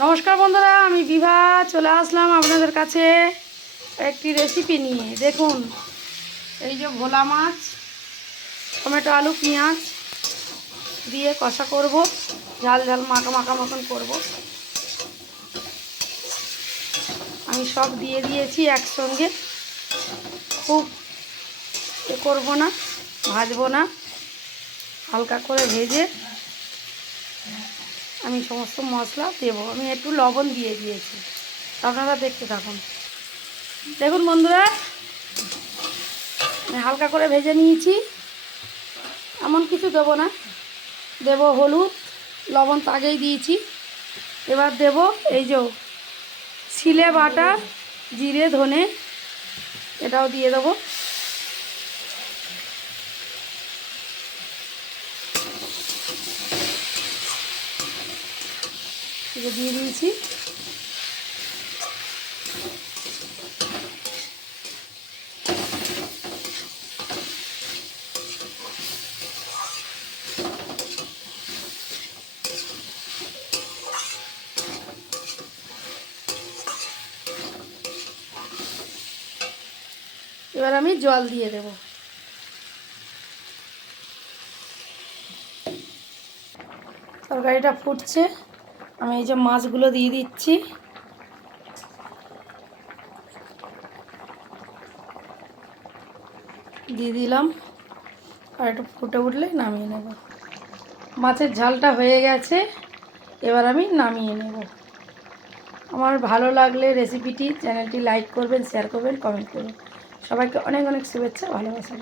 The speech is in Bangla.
নমস্কার বন্ধুরা, আমি বিভা চলে আসলাম আপনাদের কাছে একটি রেসিপি নিয়ে। দেখুন, এই যে ভোলা মাছ, টমেটো, আলু, পেঁয়াজ দিয়ে কষা করব, ঝাল ঝাল মাখা মাখা মতন করব। আমি সব দিয়ে দিয়েছি একসঙ্গে, খুব করব না, ভাজবো না, হালকা করে ভেজে আমি সমস্ত মশলা দেব। আমি একটু লবণ দিয়ে দিয়েছি, আপনারা দেখতে থাকুন। দেখুন বন্ধুরা, আমি হালকা করে ভেজে নিয়েছি, এমন কিছু দেবো না। দেব হলুদ, লবণ তো আগেই দিয়েছি। এবার দেব এই যে ছিলে বাটা জিরে ধনে, এটাও দিয়ে দেবো। দিয়ে দিয়েছি। এবার আমি জল দিয়ে দেব। তরকারিটা ফুটছে, আমি এই যে মাছগুলো দিয়ে দিচ্ছি। দিয়ে দিলাম, আর একটু ফুটে উঠলে নামিয়ে নেব। মাছের ঝালটা হয়ে গেছে, এবার আমি নামিয়ে নেব। আমার ভালো লাগলে রেসিপিটি, চ্যানেলটি লাইক করবেন, শেয়ার করবেন, কমেন্ট করবেন। সবাইকে অনেক অনেক শুভেচ্ছা, ভালোবাসা।